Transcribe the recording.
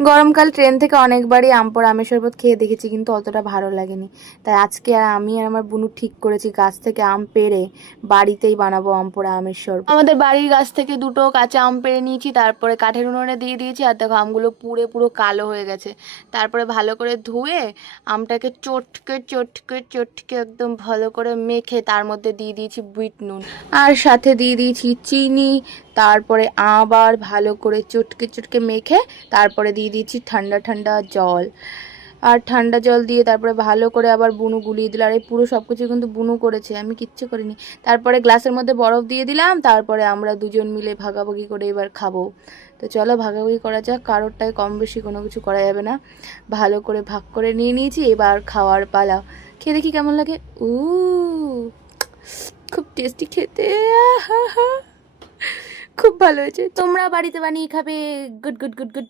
গরমকাল ট্রেন থেকে অনেকবারই আম পোড়া আমের শরবত খেয়ে দেখেছি, কিন্তু অতটা ভালো লাগেনি। তাই আজকে আমি আর আমার বুনু ঠিক করেছি গাছ থেকে আম পেড়ে বাড়িতেই বানাবো আম পোড়া আমের শরবত। আমাদের বাড়ির গাছ থেকে দুটো কাঁচা আম পেড়ে নিয়েছি, তারপরে কাঠের উনুনে দিয়ে দিয়েছি। আর দেখো আমগুলো পুড়ে পুরো কালো হয়ে গেছে। তারপরে ভালো করে ধুয়ে আমটাকে চটকে চটকে চটকে একদম ভালো করে মেখে তার মধ্যে দিয়ে দিয়েছি বিট নুন, আর সাথে দিয়ে দিয়েছি চিনি। তারপরে আবার ভালো করে চটকে চটকে মেখে তারপরে দিয়ে দিয়েছি ঠান্ডা ঠান্ডা জল। আর ঠান্ডা জল দিয়ে তারপরে ভালো করে আবার বুনু গুলিয়ে দিল। আর এই পুরো সব কিছু কিন্তু বুনু করেছে, আমি কিচ্ছু করিনি। তারপরে গ্লাসের মধ্যে বরফ দিয়ে দিলাম। তারপরে আমরা দুজন মিলে ভাগাভাগি করে এবার খাবো। তো চলো ভাগাভাগি করা যাক, কারোরটাই কম বেশি কোনো কিছু করা যাবে না। ভালো করে ভাগ করে নিয়ে নিয়েছি, এবার খাওয়ার পালা। খেয়ে দেখি কেমন লাগে। উ খুব টেস্টি খেতে, খুব ভালো হয়েছে। তোমরা বাড়িতে বানিয়ে খাবে। Good good good good.